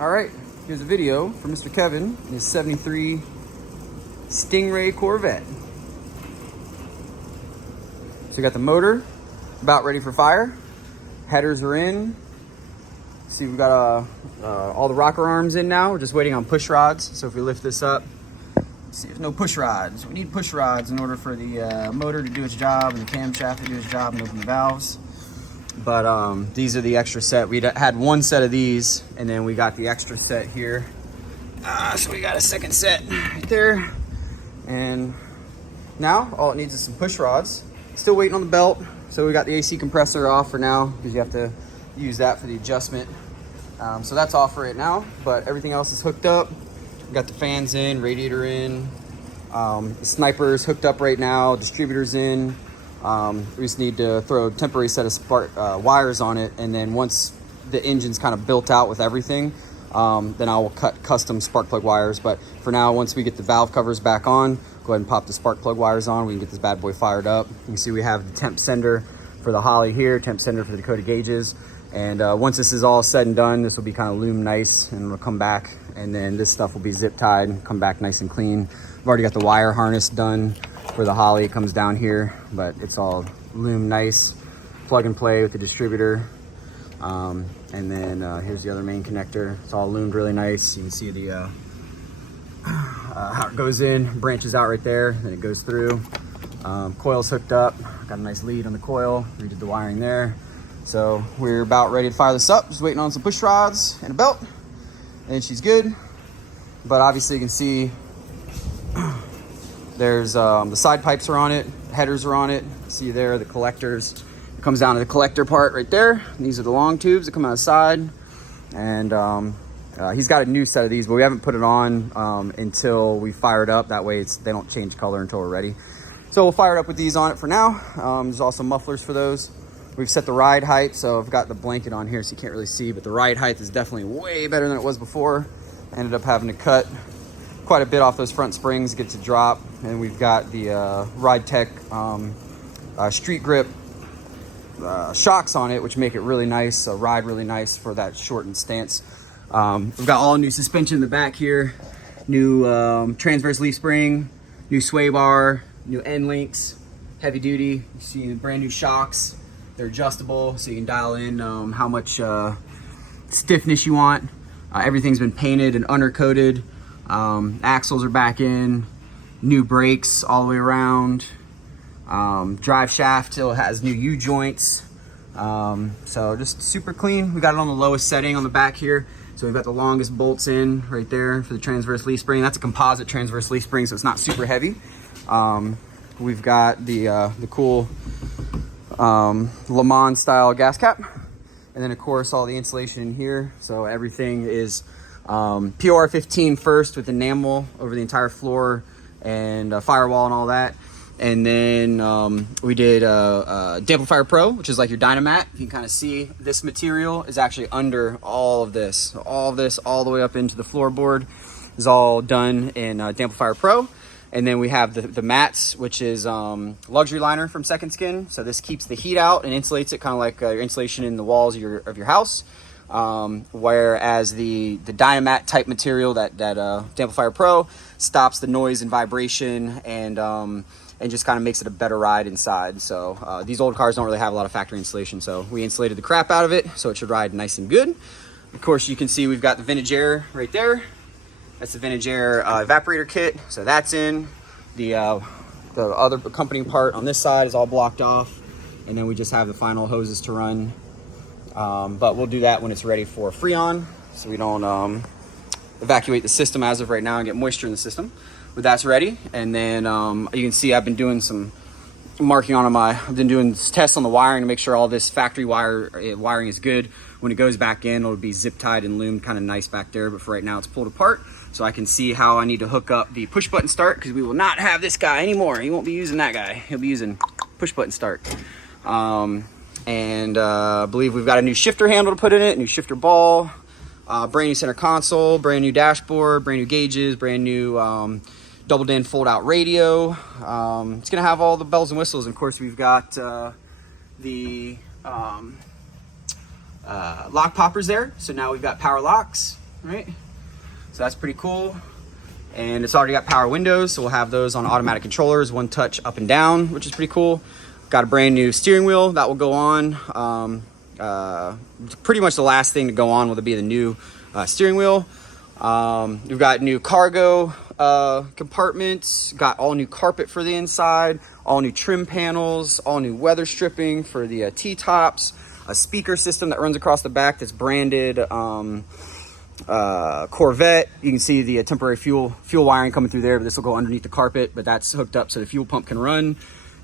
All right, here's a video for Mr. Kevin in his 73 Stingray Corvette. So we got the motor about ready for fire. Headers are in. See, we've got all the rocker arms in now. We're just waiting on push rods. So if we lift this up, see, there's no push rods. We need push rods in order for the motor to do its job and the camshaft to do its job and open the valves. But these are the extra set. We had one set of these, and then we got the extra set here. So we got a second set right there. And now all it needs is some push rods. Still waiting on the belt. So we got the AC compressor off for now because you have to use that for the adjustment. So that's off right now, but everything else is hooked up. We got the fans in, radiator in. The sniper's hooked up right now, distributor's in. We just need to throw a temporary set of spark wires on it, and then once the engine's kind of built out with everything, then I will cut custom spark plug wires. But for now, once we get the valve covers back on, go ahead and pop the spark plug wires on. We can get this bad boy fired up. You can see we have the temp sender for the Holley here, temp sender for the Dakota gauges. And once this is all said and done, this will be kind of loomed nice, and it'll come back, and then this stuff will be zip tied, come back nice and clean. I've already got the wire harness done for the Holley. It comes down here, but it's all loomed nice. Plug and play with the distributor. And then here's the other main connector. It's all loomed really nice. You can see the how it goes in, branches out right there, then it goes through. Coil's hooked up. Got a nice lead on the coil. We did the wiring there. So we're about ready to fire this up. Just waiting on some push rods and a belt, and she's good. But obviously you can see there's the side pipes are on it, headers are on it. See there, the collectors. It comes down to the collector part right there. These are the long tubes that come out the side. And he's got a new set of these, but we haven't put it on until we fire it up. That way they don't change color until we're ready. So we'll fire it up with these on it for now. There's also mufflers for those. We've set the ride height, so I've got the blanket on here so you can't really see, but the ride height is definitely way better than it was before. Ended up having to cut quite a bit off those front springs to get it to drop. And we've got the Ride Tech street grip shocks on it, which make it really nice, ride really nice for that shortened stance. We've got all new suspension in the back here, new transverse leaf spring, new sway bar, new end links, heavy duty. You see the brand new shocks. They're adjustable, so you can dial in how much stiffness you want. Everything's been painted and undercoated. Axles are back in, new brakes all the way around. Drive shaft still has new U-joints. So just super clean. We got it on the lowest setting on the back here. So we've got the longest bolts in right there for the transverse leaf spring. That's a composite transverse leaf spring, so it's not super heavy. We've got the cool Le Mans style gas cap, and then of course all the insulation in here. So everything is POR 15 first with enamel over the entire floor and firewall and all that. And then we did Damplifier Pro, which is like your Dynamat. You can kind of see this material is actually under all of this. So all of this all the way up into the floorboard is all done in Damplifier Pro. And then we have the mats, which is luxury liner from Second Skin. So this keeps the heat out and insulates it, kind of like your insulation in the walls of your house. Whereas the Dynamat type material, that Damplifier Pro, stops the noise and vibration and just kind of makes it a better ride inside. So these old cars don't really have a lot of factory insulation, so we insulated the crap out of it, so it should ride nice and good. Of course, you can see we've got the Vintage Air right there. That's the Vintage Air evaporator kit, so that's in. The other accompanying part on this side is all blocked off, and then we just have the final hoses to run. But we'll do that when it's ready for Freon, so we don't evacuate the system as of right now and get moisture in the system. But that's ready, and then you can see I've been doing some marking on I've been doing tests on the wiring to make sure all this factory wiring is good. When it goes back in, it'll be zip tied and loomed kind of nice back there, but for right now it's pulled apart, so I can see how I need to hook up the push button start, because we will not have this guy anymore. He won't be using that guy. He'll be using push button start. And I believe we've got a new shifter handle to put in it, new shifter ball, brand new center console, brand new dashboard, brand new gauges, brand new double din fold out radio. It's gonna have all the bells and whistles. And of course, we've got the lock poppers there. So now we've got power locks, right? So that's pretty cool. And it's already got power windows, so we'll have those on automatic controllers, one touch up and down, which is pretty cool. Got a brand new steering wheel that will go on. Pretty much the last thing to go on will be the new steering wheel. We've got new cargo compartments, got all new carpet for the inside, all new trim panels, all new weather stripping for the T-tops, a speaker system that runs across the back that's branded Corvette. You can see the temporary fuel wiring coming through there, but this will go underneath the carpet, but that's hooked up so the fuel pump can run.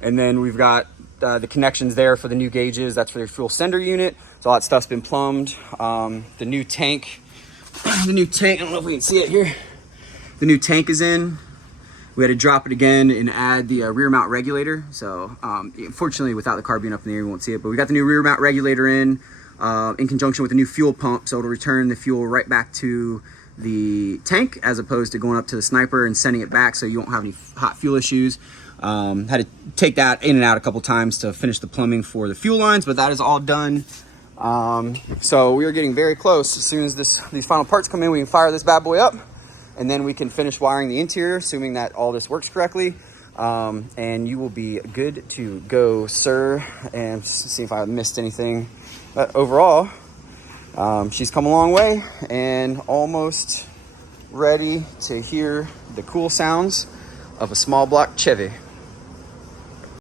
And then we've got the connections there for the new gauges. That's for the fuel sender unit. So all that stuff's been plumbed. The new tank, I don't know if we can see it here. The new tank is in. We had to drop it again and add the rear mount regulator. So unfortunately, without the car being up in the air, you won't see it, but we got the new rear mount regulator in conjunction with the new fuel pump. So it'll return the fuel right back to the tank as opposed to going up to the sniper and sending it back, so you won't have any hot fuel issues. Had to take that in and out a couple times to finish the plumbing for the fuel lines, but that is all done. So we are getting very close. As soon as these final parts come in, we can fire this bad boy up, and then we can finish wiring the interior, assuming that all this works correctly. And you will be good to go, sir. And see if I missed anything. But overall, she's come a long way and almost ready to hear the cool sounds of a small block Chevy.